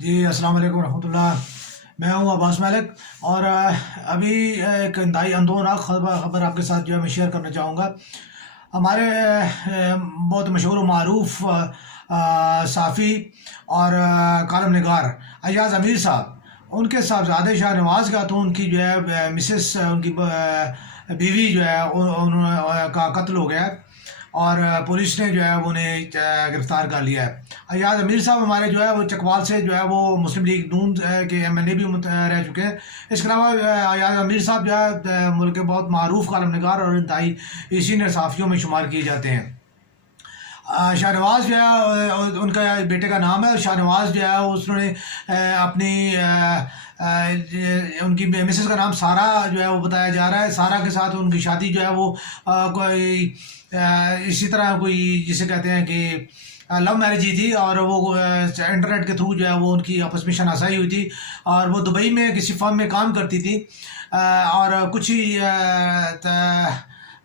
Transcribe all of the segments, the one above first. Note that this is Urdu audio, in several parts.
جی السلام علیکم ورحمۃ اللہ. میں ہوں عباس ملک اور ابھی ایک انتہائی اندوناک خبر آپ کے ساتھ جو ہے میں شیئر کرنا چاہوں گا. ہمارے بہت مشہور و معروف صحافی اور کالم نگار ایاز امیر صاحب، ان کے صاحبزادے شاہ نواز کا تو ان کی جو ہے مسز، ان کی بیوی جو ہے کا قتل ہو گیا اور پولیس نے جو ہے انہیں گرفتار کر لیا ہے. ایاز امیر صاحب ہمارے جو ہے وہ چکوال سے جو ہے وہ مسلم لیگ نون کے ایم این اے بھی رہ چکے ہیں. اس کے علاوہ ایاز امیر صاحب جو ہے ملک کے بہت معروف کالم نگار اور انتہائی سینئر صحافیوں میں شمار کیے جاتے ہیں. شاہ نواز جو ہے ان کا بیٹے کا نام ہے. شاہ نواز جو ہے اس نے اپنی ان کی مسز کا نام سارہ جو ہے وہ بتایا جا رہا ہے. سارہ کے ساتھ ان کی شادی جو ہے وہ کوئی اسی طرح کوئی جسے کہتے ہیں کہ لو میرج ہی تھی، اور وہ انٹرنیٹ کے تھرو جو ہے وہ ان کی آپس میں شناسائی ہوئی تھی، اور وہ دبئی میں کسی فرم میں کام کرتی تھی. اور کچھ ہی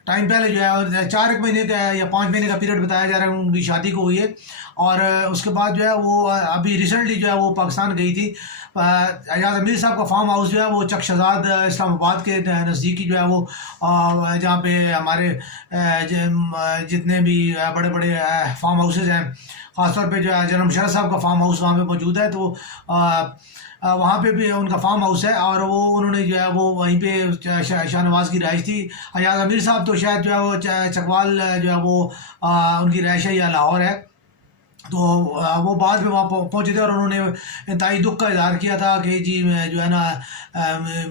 ٹائم پہلے جو ہے 4 مہینے کا یا 5 مہینے کا پیریڈ بتایا جا رہا ہے ان کی شادی کو ہوئی ہے. اور اس کے بعد جو ہے وہ ابھی ریسنٹلی جو ہے وہ پاکستان گئی تھی. ایاز امیر صاحب کا فارم ہاؤس جو ہے وہ چک شہزاد اسلام آباد کے نزدیکی جو ہے وہ جہاں پہ ہمارے جتنے بھی بڑے بڑے فارم ہاؤسز ہیں، خاص طور پہ جو ہے جنرل مشرف صاحب کا فارم ہاؤس وہاں پہ موجود ہے، تو وہاں پہ بھی ان کا فارم ہاؤس ہے. اور وہ انہوں نے جو ہے وہ وہیں پہ شاہ نواز کی رہائش تھی. ایاز امیر صاحب تو شاید جو ہے وہ چکوال جو ہے وہ ان کی رہائش ہے یا لاہور ہے، تو وہ بعد میں وہاں پہنچے تھے اور انہوں نے انتہائی دکھ کا اظہار کیا تھا کہ جی میں جو ہے نا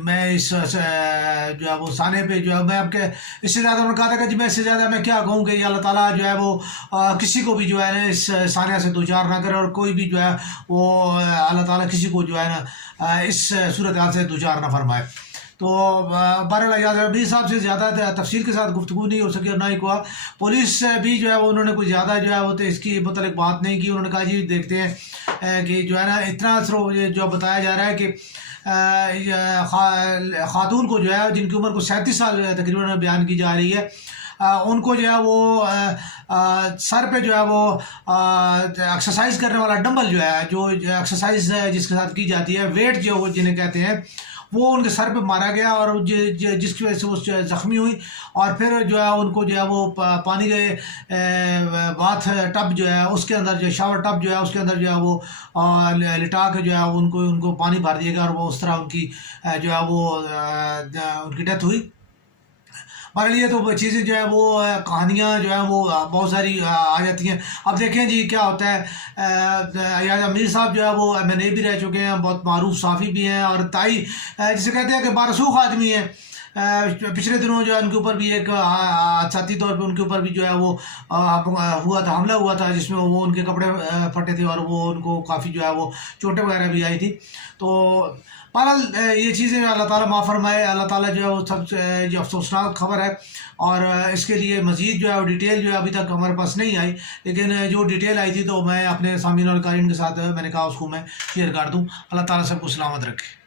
میں اس جو ہے وہ سانے پہ جو ہے میں اب کے اس سے زیادہ انہوں نے کہا تھا کہ جی میں اس سے زیادہ میں کیا کہوں کہ اللہ تعالیٰ جو ہے وہ کسی کو بھی جو ہے نا اس سانیہ سے دوچار نہ کرے، اور کوئی بھی جو ہے وہ اللہ تعالیٰ کسی کو جو ہے نا اس صورتحال سے دوچار نہ فرمائے. تو بہرحال ایاز امیر صاحب سے زیادہ تفصیل کے ساتھ گفتگو نہیں ہو سکی اور نہ ہی کوئی پولیس بھی جو ہے وہ انہوں نے کوئی زیادہ جو ہے وہ اس کی متعلق بات نہیں کی. انہوں نے کہا جی دیکھتے ہیں کہ جو ہے نا اتنا جو بتایا جا رہا ہے کہ خاتون کو جو ہے جن کی عمر کو 37 سال تقریباً بیان کی جا رہی ہے، ان کو جو ہے وہ سر پہ جو ہے وہ ایکسرسائز کرنے والا ڈمبل جو ہے، جو ایکسرسائز جس کے ساتھ کی جاتی ہے، ویٹ جو وہ جنہیں کہتے ہیں، وہ ان کے سر پہ مارا گیا اور جس کی وجہ سے وہ زخمی ہوئی. اور پھر جو ہے ان کو جو ہے وہ پانی کے باتھ ٹب جو ہے اس کے اندر جو شاور ٹب جو ہے اس کے اندر جو ہے وہ لٹا کے جو ہے ان کو پانی بھر دیا گیا، اور وہ اس طرح ان کی جو ہے وہ ان کی ڈیتھ ہوئی. ہمارے لیے تو چیزیں جو ہے وہ کہانیاں جو ہیں وہ بہت ساری آ جاتی ہیں. اب دیکھیں جی کیا ہوتا ہے. ایاز امیر صاحب جو ہے وہ ایم این اے بھی رہ چکے ہیں، بہت معروف صحافی بھی ہیں، اور تائی جسے کہتے ہیں کہ بارسوخ آدمی ہیں. پچھلے دنوں جو ہے ان کے اوپر بھی ایک حادثاتی طور پہ ان کے اوپر بھی جو ہے وہ ہوا تھا، حملہ ہوا تھا، جس میں وہ ان کے کپڑے پھٹے تھے اور وہ ان کو کافی جو ہے وہ چوٹیں وغیرہ بھی آئی تھی. تو بہرحال یہ چیزیں اللہ تعالیٰ معاف فرمائے. اللہ تعالیٰ جو ہے وہ سب جو افسوسناک خبر ہے، اور اس کے لیے مزید جو ہے وہ ڈیٹیل جو ہے ابھی تک ہمارے پاس نہیں آئی، لیکن جو ڈیٹیل آئی تھی تو میں اپنے سامعین اور قارئین کے ساتھ میں نے کہا اس کو میں شیئر کر دوں. اللہ تعالیٰ سب کو سلامت رکھے.